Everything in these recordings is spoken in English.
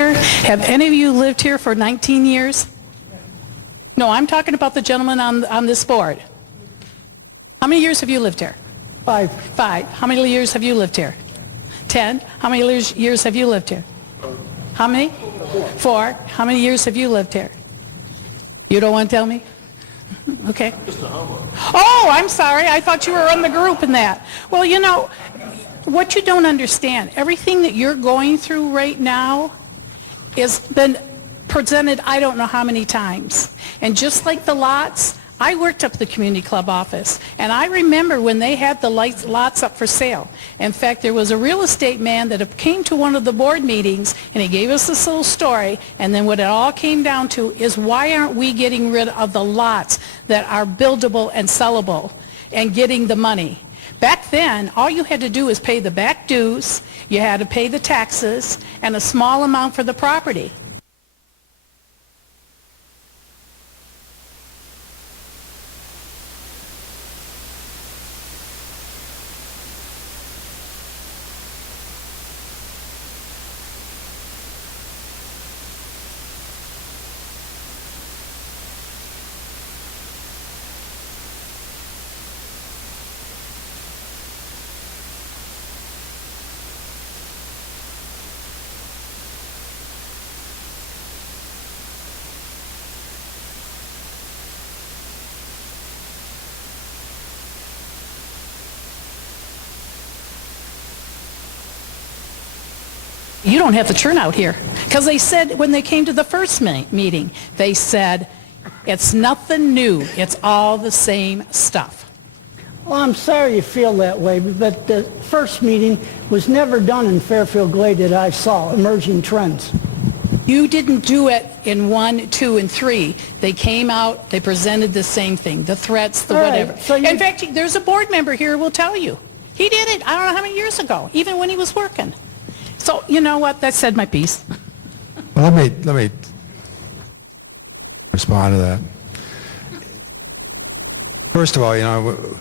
Have any of you lived here for 19 years? No, I'm talking about the gentleman on this board. How many years have you lived here? 5. 5. How many years have you lived here? 10. How many years have you lived here? How many? 4. How many years have you lived here? You don't want to tell me? Okay. Oh, I'm sorry. I thought you were in the group in that. Well, you know, what you don't understand, everything that you're going through right now has been presented I don't know how many times. And just like the lots, I worked up at the community club office, and I remember when they had the lots up for sale. In fact, there was a real estate man that came to one of the board meetings, and he gave us this little story, and then what it all came down to is why aren't we getting rid of the lots that are buildable and sellable and getting the money? Back then, all you had to do was pay the back dues, you had to pay the taxes, and a small amount for the property. You don't have the turnout here. Because they said, when they came to the first meeting, they said, it's nothing new. It's all the same stuff. Well, I'm sorry you feel that way, but the first meeting was never done in Fairfield Glade that I saw, emerging trends. You didn't do it in 1, 2, and 3. They came out, they presented the same thing, the threats, the whatever. Right, so in fact, there's a board member here who will tell you. He did it, I don't know how many years ago, even when he was working. So, you know what, that said my piece. Well, let me respond to that. First of all, you know,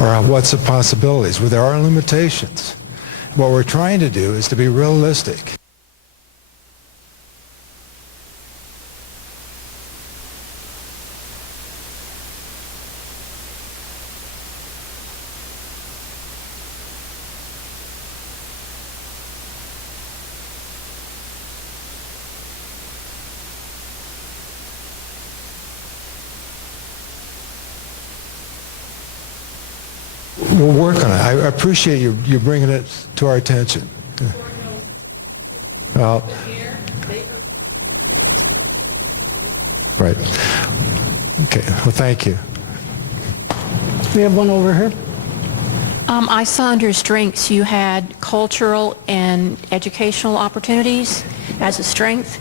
or what's the possibilities? Well, there are limitations. What we're trying to do is to be realistic. We'll work on it. I appreciate you bringing it to our attention. Well, right. Okay. Well, thank you. We have one over here. I saw under strengths you had cultural and educational opportunities as a strength,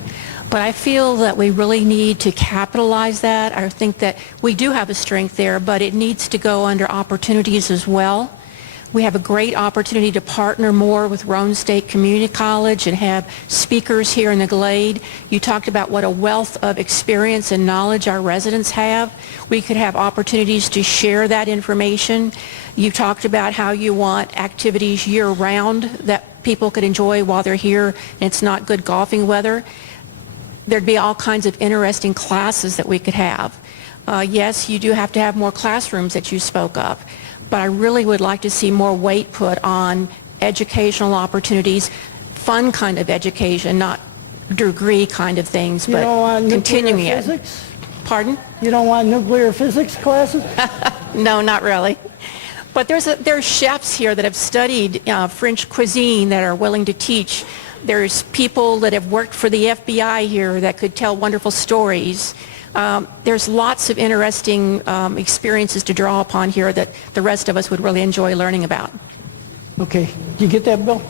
but I feel that we really need to capitalize that. I think that we do have a strength there, but it needs to go under opportunities as well. We have a great opportunity to partner more with Roane State Community College and have speakers here in the Glade. You talked about what a wealth of experience and knowledge our residents have. We could have opportunities to share that information. You talked about how you want activities year-round that people could enjoy while they're here and it's not good golfing weather. There'd be all kinds of interesting classes that we could have. Yes, you do have to have more classrooms that you spoke of, but I really would like to see more weight put on educational opportunities, fun kind of education, not degree kind of things, You don't want but continuing nuclear it. physics? Pardon? You don't want nuclear physics classes? No, not really. But there's chefs here that have studied French cuisine that are willing to teach. There's people that have worked for the FBI here that could tell wonderful stories. There's lots of interesting experiences to draw upon here that the rest of us would really enjoy learning about. Okay, did you get that, Bill?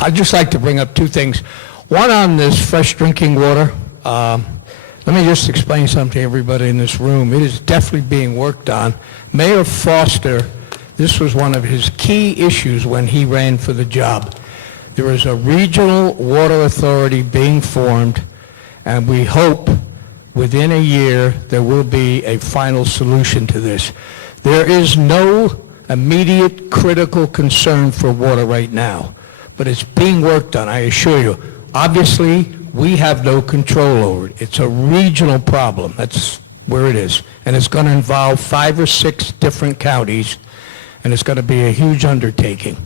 I'd just like to bring up two things. One on this fresh drinking water. Let me just explain something to everybody in this room. It is definitely being worked on. Mayor Foster, this was one of his key issues when he ran for the job. There is a regional water authority being formed, and we hope within a year there will be a final solution to this. There is no immediate critical concern for water right now, but it's being worked on, I assure you. Obviously, we have no control over it. It's a regional problem. That's where it is. And it's going to involve 5 or 6 different counties, and it's going to be a huge undertaking.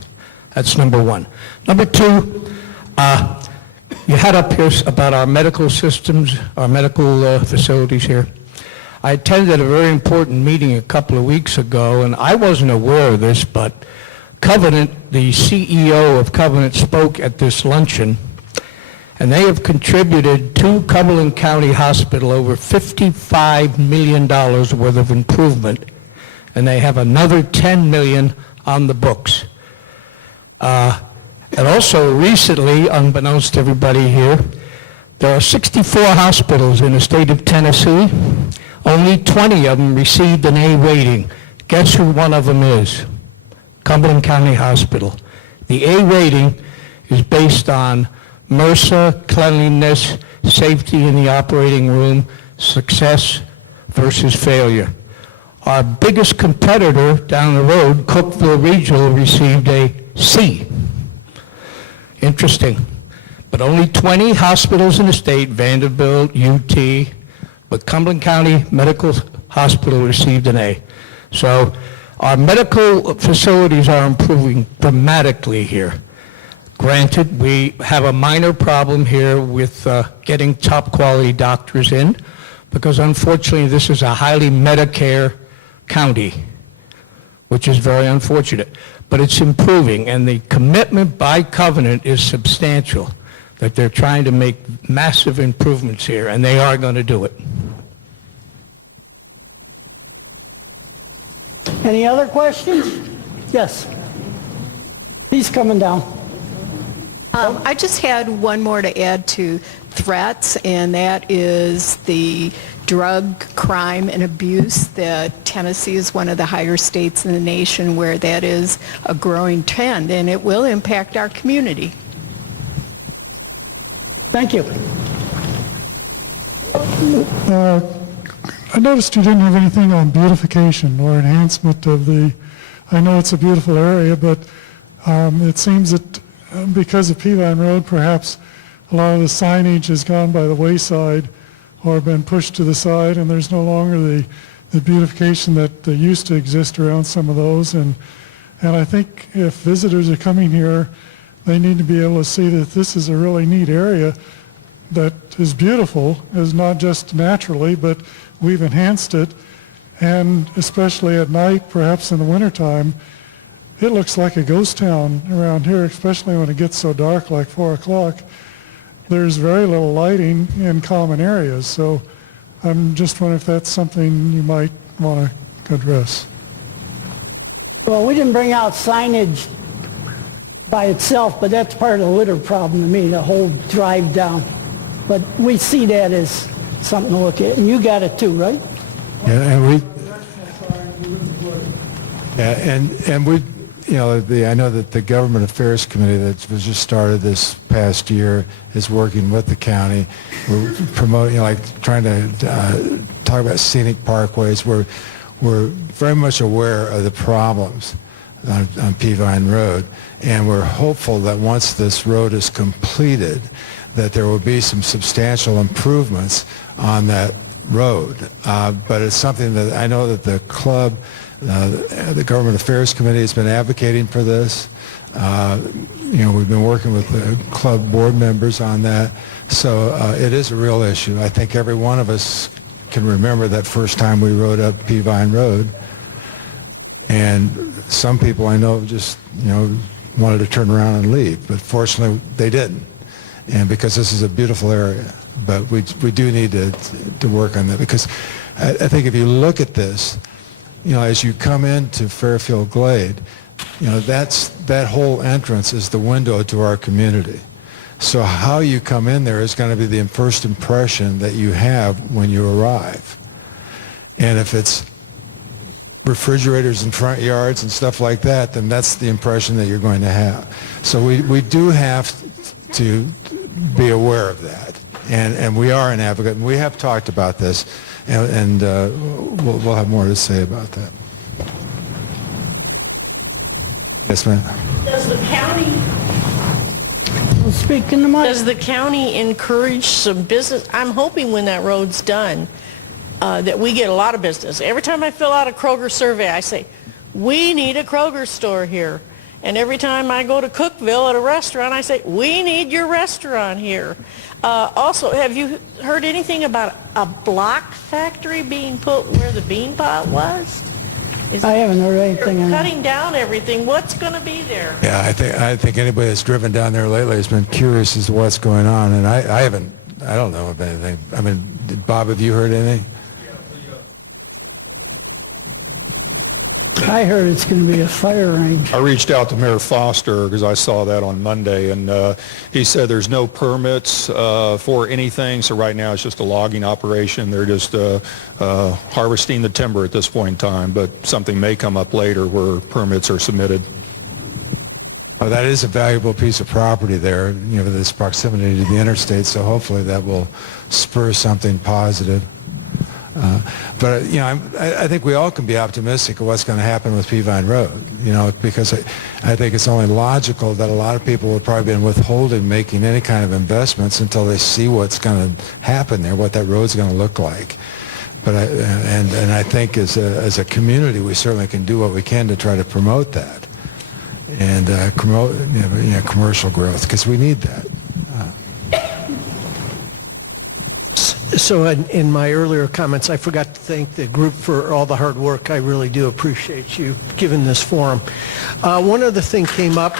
That's number one. Number two, you had up here about our medical systems, our medical facilities here. I attended a very important meeting a couple of weeks ago, and I wasn't aware of this, but Covenant, the CEO of Covenant, spoke at this luncheon, and they have contributed to Cumberland County Hospital over $55 million worth of improvement, and they have another $10 million on the books. And also recently, unbeknownst to everybody here, there are 64 hospitals in the state of Tennessee. Only 20 of them received an A rating. Guess who one of them is? Cumberland County Hospital. The A rating is based on MRSA, cleanliness, safety in the operating room, success versus failure. Our biggest competitor down the road, Cookeville Regional, received a C. Interesting. But only 20 hospitals in the state, Vanderbilt, UT, but Cumberland County Medical Hospital received an A. So our medical facilities are improving dramatically here. Granted, we have a minor problem here with getting top quality doctors in, because unfortunately this is a highly Medicare county, which is very unfortunate. But it's improving, and the commitment by Covenant is substantial, that they're trying to make massive improvements here, and they are going to do it. Any other questions? Yes. He's coming down. I just had one more to add to threats, and that is the drug crime and abuse. That Tennessee is one of the higher states in the nation where that is a growing trend, and it will impact our community. Thank you. I noticed you didn't have anything on beautification or enhancement of the, I know it's a beautiful area, but it seems that because of Peavine Road, perhaps a lot of the signage has gone by the wayside or been pushed to the side, and there's no longer the beautification that used to exist around some of those. And I think if visitors are coming here, they need to be able to see that this is a really neat area that is beautiful, is not just naturally, but we've enhanced it. And especially at night, perhaps in the wintertime, it looks like a ghost town around here, especially when it gets so dark, like 4 o'clock. There's very little lighting in common areas, so I'm just wondering if that's something you might want to address. Well, we didn't bring out signage by itself, but that's part of the litter problem to me, the whole drive down. But we see that as something to look at, and you got it too, right? Yeah, and we, you know, I know that the Government Affairs Committee that was just started this past year is working with the county. We're promoting, you know, like trying to talk about scenic parkways. We're very much aware of the problems on Peavine Road, and we're hopeful that once this road is completed, that there will be some substantial improvements on that road. But it's something that I know that the club, the Government Affairs Committee has been advocating for this. You know, we've been working with the club board members on that. So it is a real issue. I think every one of us can remember that first time we rode up Peavine Road. And some people I know just, you know, wanted to turn around and leave. But fortunately, they didn't. And because this is a beautiful area. but we do need to work on that, because I think if you look at this, as you come into Fairfield Glade, that whole entrance is the window to our community. So how you come in there is going to be the first impression that you have when you arrive. And if it's refrigerators in front yards and stuff like that, then that's the impression that you're going to have. So we do have to be aware of that. And we are an advocate, and we have talked about this, and we'll have more to say about that. Yes, ma'am. Does the county, Speak in the mic. does the county encourage some business? I'm hoping when that road's done, that we get a lot of business. Every time I fill out a Kroger survey, I say, we need a Kroger store here. And every time I go to Cookville at a restaurant, I say, we need your restaurant here. Also, have you heard anything about a block factory being put where the bean pot was? I haven't heard anything on that. Cutting down everything. What's going to be there? Yeah, I think anybody that's driven down there lately has been curious as to what's going on, and I don't know of anything. I mean, Bob, have you heard anything? I heard it's going to be a fire range. I reached out to Mayor Foster because I saw that on Monday, and he said there's no permits for anything, so right now it's just a logging operation. They're just harvesting the timber at this point in time, but something may come up later where permits are submitted. Oh, that is a valuable piece of property there, with this proximity to the interstate, so hopefully that will spur something positive. But I think we all can be optimistic of what's going to happen with Peavine Road, because I think it's only logical that a lot of people will probably be withholding making any kind of investments until they see what's going to happen there, what that road's going to look like. But I think as a community, we certainly can do what we can to try to promote that and promote commercial growth, because we need that. So in my earlier comments, I forgot to thank the group for all the hard work. I really do appreciate you giving this forum. One other thing came up.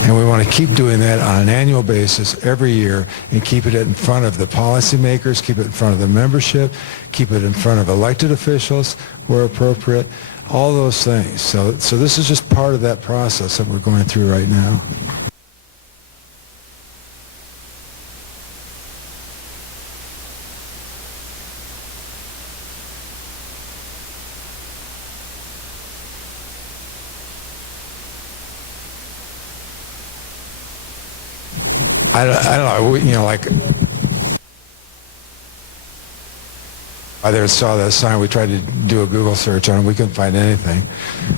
And we want to keep doing that on an annual basis every year, and keep it in front of the policymakers, keep it in front of the membership, keep it in front of elected officials where appropriate, all those things. So this is just part of that process that we're going through right now. I don't know, like, I there saw that sign, we tried to do a Google search on it, we couldn't find anything.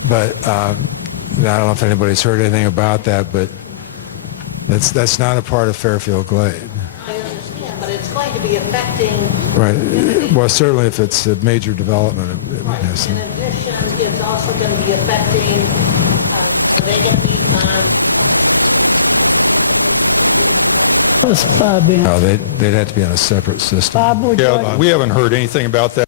But I don't know if anybody's heard anything about that, but that's not a part of Fairfield Glade. I understand, but it's going to be affecting... Right. Well, certainly if it's a major development. Right. In addition, it's also going to be affecting, are they going to be on... Let's Bob in. No, they'd have to be on a separate system. Bob, would you Yeah, like- we haven't heard anything about that.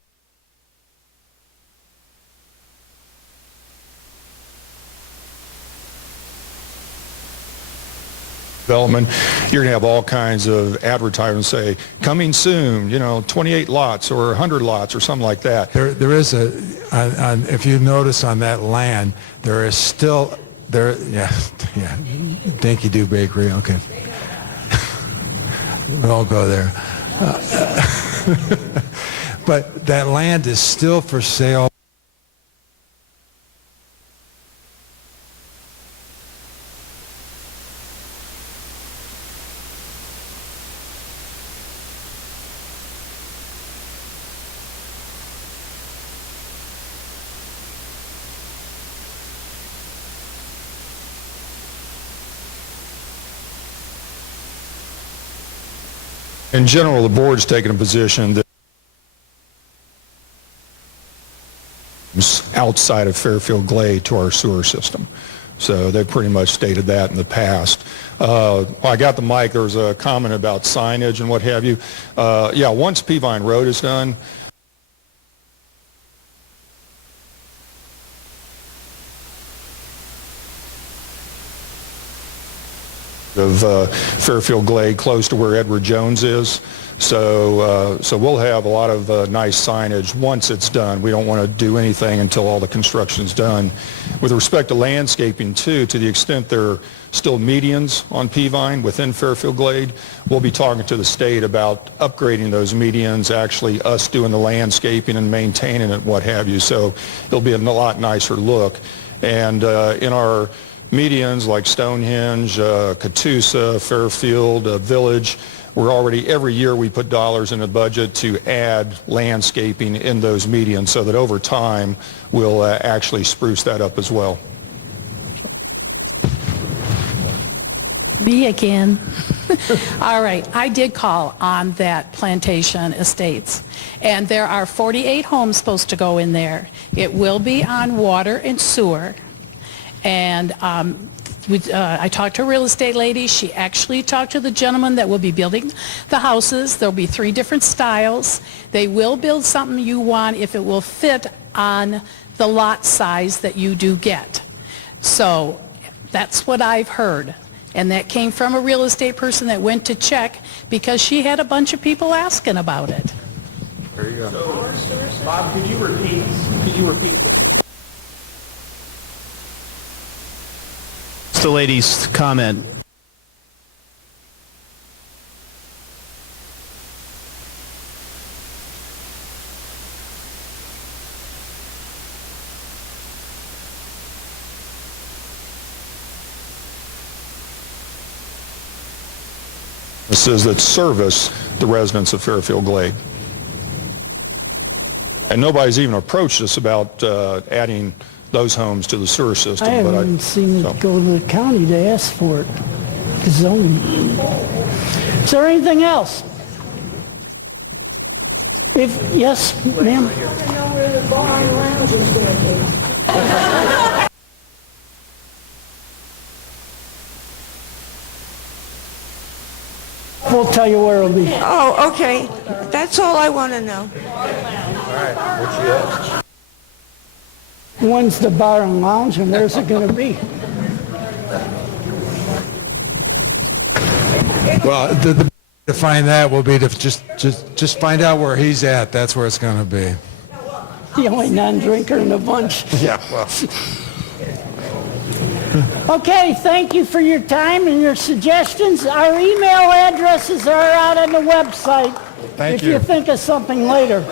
Development, you're going to have all kinds of advertisements say, coming soon, 28 lots or 100 lots or something like that. There is if you notice on that land, there is still, Dinky Doo Bakery, okay. We won't go there. But that land is still for sale. In general, the board's taken a position that outside of Fairfield Glade to our sewer system. So they've pretty much stated that in the past. I got the mic, there was a comment about signage and what have you. Yeah, once Peavine Road is done, of Fairfield Glade, close to where Edward Jones is. So we'll have a lot of nice signage once it's done. We don't want to do anything until all the construction's done. With respect to landscaping too, to the extent there are still medians on Peavine within Fairfield Glade, we'll be talking to the state about upgrading those medians, actually us doing the landscaping and maintaining it, what have you. So it'll be a lot nicer look. And in our medians like Stonehenge, Catoosa, Fairfield, Village, we're already, every year we put dollars in the budget to add landscaping in those medians so that over time we'll actually spruce that up as well. Me again. All right, I did call on that Plantation Estates, and there are 48 homes supposed to go in there. It will be on water and sewer, and I talked to a real estate lady. She actually talked to the gentleman that will be building the houses. There'll be 3 different styles. They will build something you want if it will fit on the lot size that you do get. So that's what I've heard. And that came from a real estate person that went to check because she had a bunch of people asking about it. There you go. So, Bob, could you repeat what the lady's comment? It says that service the residents of Fairfield Glade. And nobody's even approached us about adding those homes to the sewer system. I haven't even seen it go to the county to ask for it. The zoning. Is there anything else? Yes, ma'am. We'll tell you where it'll be. Oh, okay. That's all I want to know. When's the bar and lounge, and where's it going to be? Well, to find that will be to just find out where he's at. That's where it's going to be. The only non-drinker in the bunch. Yeah, well. Okay, thank you for your time and your suggestions. Our email addresses are out on the website. Thank if you. you think of something later.